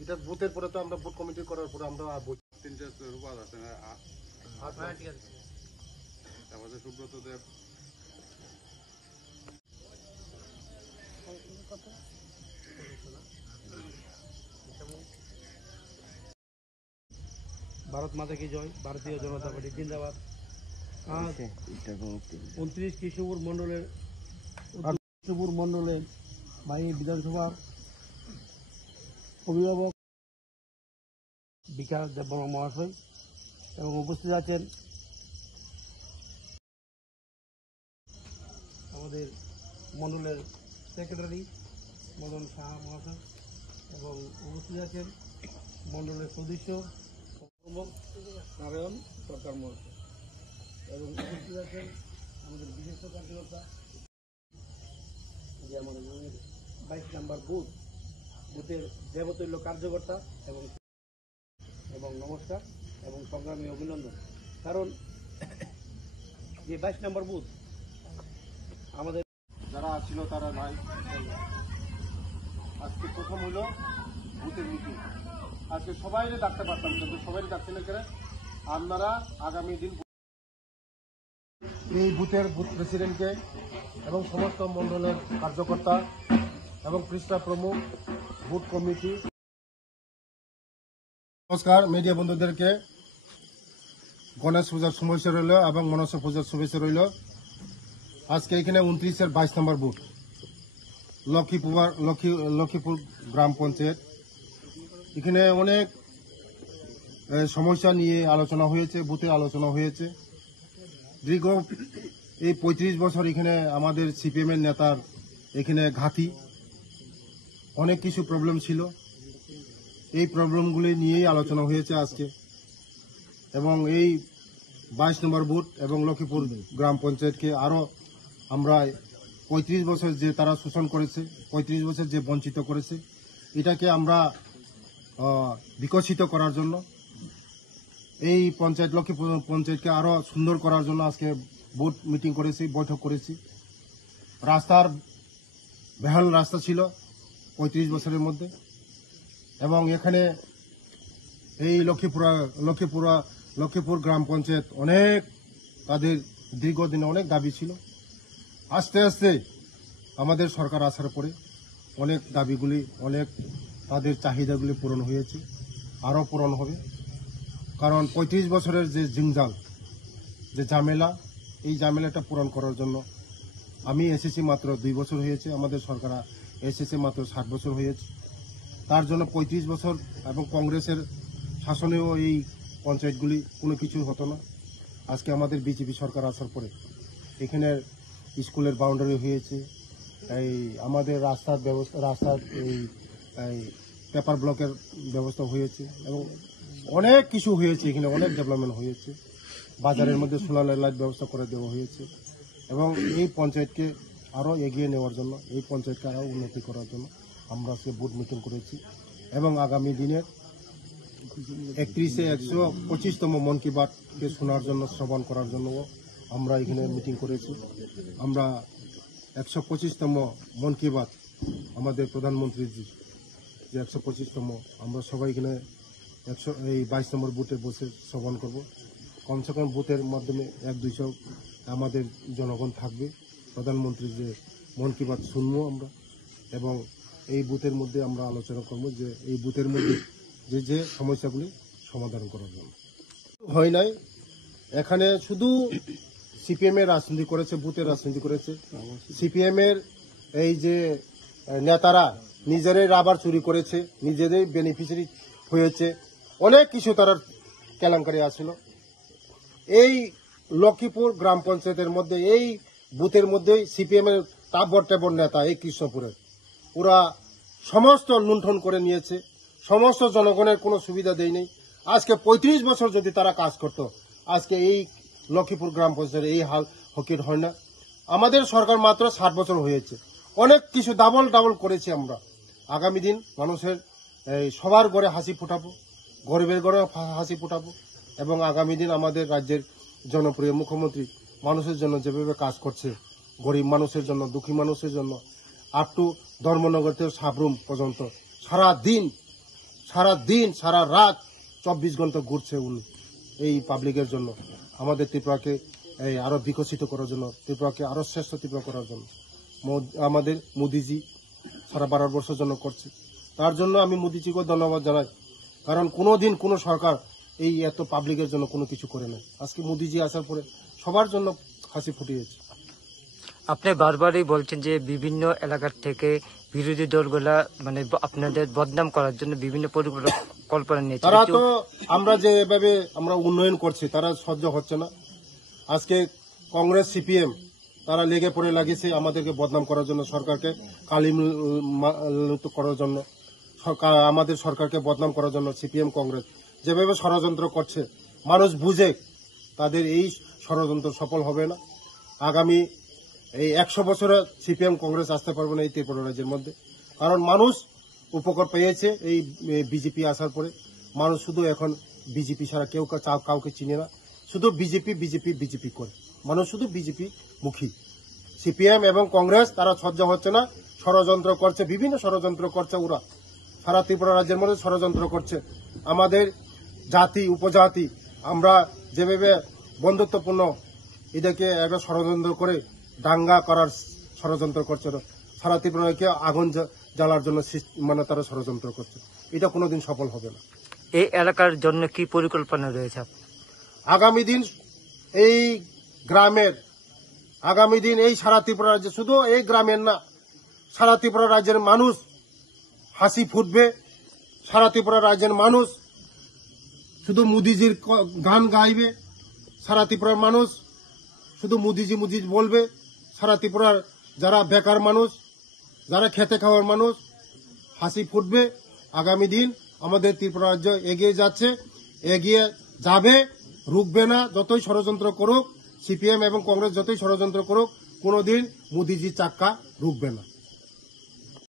এটা বুথের পরে তো আমরা বুথ কমিটি করার পরে আমরা আমাদের সুব্রত দেব ভারত মাতা কি জয়, ভারতীয় জনতা পার্টি জিন্দাবাদ। 29 কৃষ্ণপুর মন্ডলের ভাই বিধানসভার অভিভাবক বিকাশ দেববর্মা মহাশয় এবং উপস্থিত আছেন আমাদের মন্ডলের সেক্রেটারি মদন সাহা মহাশয় এবং উপস্থিত আছেন মন্ডলের সদস্য নারায়ণ সরকার মহাশয় এবং উপস্থিত আছেন আমাদের বিশিষ্ট কার্যকর্তা যে আমাদের 22 নম্বর বুথের দেবতুল্য কার্যকর্তা এবং নমস্কার এবং সংগ্রামী অভিনন্দন। কারণ যে 22 নম্বর বুথ আমাদের যারা ছিল তারা নাই। আজকে প্রথম হলো বুথের মিটিং। আজকে সবাই ডাকতে পারতাম, কিন্তু সবাই ডাকছে না কেন? আপনারা আগামী দিন এই বুথের বুথ প্রেসিডেন্টকে এবং সমস্ত মন্ডলের কার্যকর্তা এবং পৃষ্ঠা প্রমুখ বুথ কমিটি, নমস্কার মিডিয়া বন্ধুদেরকে গণেশ পূজার শুভেচ্ছা রইল এবং মনসা পূজার শুভেচ্ছা রইল। আজকে এখানে 29-এর 22 নম্বর বুথ লক্ষ্মীপুর গ্রাম পঞ্চায়েত। এখানে অনেক সমস্যা নিয়ে আলোচনা হয়েছে, বুথে আলোচনা হয়েছে। দীর্ঘ এই 35 বছর এখানে আমাদের সিপিএম এর নেতার এখানে ঘাঁটি, অনেক কিছু প্রবলেম ছিল। এই প্রবলেমগুলি নিয়েই আলোচনা হয়েছে আজকে। এবং এই 22 নম্বর বুথ এবং লক্ষ্মীপুর গ্রাম পঞ্চায়েতকে আরো আমরা 35 বছর যে তারা শোষণ করেছে, 35 বছর যে বঞ্চিত করেছে, এটাকে আমরা বিকশিত করার জন্য এই পঞ্চায়েত লক্ষ্মীপুর পঞ্চায়েতকে আরো সুন্দর করার জন্য আজকে বুথ মিটিং করেছি, বৈঠক করেছি। রাস্তার বেহাল রাস্তা ছিল 35 বছরের মধ্যে, এবং এখানে এই লক্ষ্মীপুর গ্রাম পঞ্চায়েত অনেক তাদের দীর্ঘদিনে অনেক দাবি ছিল। আস্তে আস্তে আমাদের সরকার আসার পরে অনেক দাবিগুলি, অনেক তাদের চাহিদাগুলি পূরণ হয়েছে, আরও পূরণ হবে। কারণ 35 বছরের যে জিংজাল, যে ঝামেলা, এই ঝামেলাটা পূরণ করার জন্য আমি এসেছি মাত্র 2 বছর হয়েছে, আমাদের সরকার এসেছে মাত্র 60 বছর হয়েছে। তার জন্য 35 বছর এবং কংগ্রেসের শাসনেও এই পঞ্চায়েতগুলি কোনো কিছু হতো না। আজকে আমাদের বিজেপি সরকার আসার পরে এখানে স্কুলের বাউন্ডারি হয়েছে, এই আমাদের রাস্তার এই পেপার ব্লকের ব্যবস্থা হয়েছে এবং অনেক কিছু হয়েছে। এখানে অনেক ডেভেলপমেন্ট হয়েছে। বাজারের মধ্যে সোলার লাইট ব্যবস্থা করে দেওয়া হয়েছে এবং এই পঞ্চায়েতকে আরও এগিয়ে নেওয়ার জন্য, এই পঞ্চায়েতকে আরও উন্নতি করার জন্য আমরা আজকে বুথ মিটিং করেছি। এবং আগামী দিনের 31-এ 125তম মন কি বাতকে শোনার জন্য, শ্রবণ করার জন্য আমরা এখানে মিটিং করেছি। আমরা 125তম মন কি বাত আমাদের প্রধানমন্ত্রীর যে 125তম, আমরা সবাই এখানে এই 22 নম্বর বুথে বসে শ্রবণ করব। কমসে কম বুথের মাধ্যমে 1-200 আমাদের জনগণ থাকবে। প্রধানমন্ত্রীর যে মন কি বাত শুনবো আমরা, এবং এই বুথের মধ্যে আমরা আলোচনা করব যে এই বুথের মধ্যে যে সমস্যাগুলি সমাধান করার জন্য। হয় নাই, এখানে শুধু সিপিএম এর রাজনীতি করেছে, বুথের রাজনীতি করেছে। সিপিএম এর এই যে নেতারা নিজেরাই রাবার চুরি করেছে, নিজেদের বেনিফিশিয়ারি হয়েছে, অনেক কিছু তারা কেলেঙ্কারি আছিল। এই লক্ষ্মীপুর গ্রাম পঞ্চায়েতের মধ্যে, এই বুথের মধ্যে সিপিএম এর টাবর নেতা এই কৃষ্ণপুরের ওরা সমস্ত লুণ্ঠন করে নিয়েছে, সমস্ত জনগণের কোনো সুবিধা দেয়নি। আজকে 35 বছর যদি তারা কাজ করত, আজকে এই লক্ষ্মীপুর গ্রাম পঞ্চায়েতের এই হাল হকির হয় না। আমাদের সরকার মাত্র 60 বছর হয়েছে, অনেক কিছু ডাবল করেছি আমরা। আগামী দিন মানুষের সবার ঘরে হাসি ফোটাবো, গরিবের ঘরে হাসি ফোটাবো, এবং আগামী দিন আমাদের রাজ্যের জনপ্রিয় মুখ্যমন্ত্রী মানুষের জন্য যেভাবে কাজ করছে, গরিব মানুষের জন্য, দুঃখী মানুষের জন্য, আপ টু ধর্মনগর থেকে সাবরুম পর্যন্ত সারা দিন সারা রাত 24 ঘন্টা ঘুরছে উনি এই পাবলিকের জন্য, আমাদের ত্রিপুরাকে এই আরো বিকশিত করার জন্য, ত্রিপুরাকে আরো শ্রেষ্ঠ ত্রিপুরা করার জন্য আমাদের মোদিজি সারা ভারতবর্ষের জন্য করছে। তার জন্য আমি মোদিজিকে ধন্যবাদ জানাই, কারণ কোনোদিন কোনো সরকার এই এত পাবলিকের জন্য কোনো কিছু করে না। আজকে মোদিজি আসার পরে সবার জন্য হাসি ফুটিয়েছে। আপনি বারবারই বলছেন যে বিভিন্ন এলাকার থেকে বিরোধী দলগুলা মানে আপনাদের বদনাম করার জন্য বিভিন্ন পরিকল্পনা নিয়েছে। তারা তো আমরা যে এভাবে আমরা উন্নয়ন করছি তারা সহ্য হচ্ছে না। আজকে কংগ্রেস সিপিএম তারা লেগে পড়ে লাগিয়েছে আমাদেরকে বদনাম করার জন্য, সরকারকে কালিমুক্ত করার জন্য, আমাদের সরকারকে বদনাম করার জন্য সিপিএম কংগ্রেস যেভাবে ষড়যন্ত্র করছে, মানুষ বুঝে তাদের এই ষড়যন্ত্র সফল হবে না। আগামী এই 100 বছরে সিপিএম কংগ্রেস আসতে পারবে না এই ত্রিপুরা রাজ্যের মধ্যে, কারণ মানুষ উপকার পেয়েছে এই বিজেপি আসার পরে। মানুষ শুধু এখন বিজেপি ছাড়া কেউ কাউকে চিনে না, শুধু বিজেপি করে, মানুষ শুধু বিজেপি মুখী। সিপিএম এবং কংগ্রেস তারা সহ্য হচ্ছে না, ষড়যন্ত্র করছে, বিভিন্ন ষড়যন্ত্র করছে ওরা, সারা ত্রিপুরা রাজ্যের মধ্যে ষড়যন্ত্র করছে। আমাদের জাতি উপজাতি আমরা যেভাবে বন্ধুত্বপূর্ণ এদেরকে একটা ষড়যন্ত্র করে দাঙ্গা করার ষড়যন্ত্র করছে, সারা ত্রিপুরাকে আগুন জ্বালার জন্য মানে তারা ষড়যন্ত্র করছে। এটা কোনোদিন সফল হবে না। এই এলাকার জন্য কি পরিকল্পনা রয়েছে? আগামী দিন এই গ্রামের, আগামী দিন এই সারা ত্রিপুরা রাজ্যে, শুধু এই গ্রামের না, সারা ত্রিপুরা রাজ্যের মানুষ হাসি ফুটবে। সারা ত্রিপুরা রাজ্যের মানুষ শুধু মোদিজির গান গাইবে, সারা ত্রিপুরার মানুষ শুধু মোদিজি বলবে। সারা ত্রিপুরার যারা বেকার মানুষ, যারা খেতে খাওয়ার মানুষ হাসি ফুটবে। আগামী দিন আমাদের ত্রিপুরা রাজ্য এগিয়ে যাচ্ছে, এগিয়ে যাবে, রুখবে না। যতই ষড়যন্ত্র করুক সিপিএম এবং কংগ্রেস, যতই ষড়যন্ত্র করুক, কোনোদিন মোদিজির চাক্কা রুখবে না।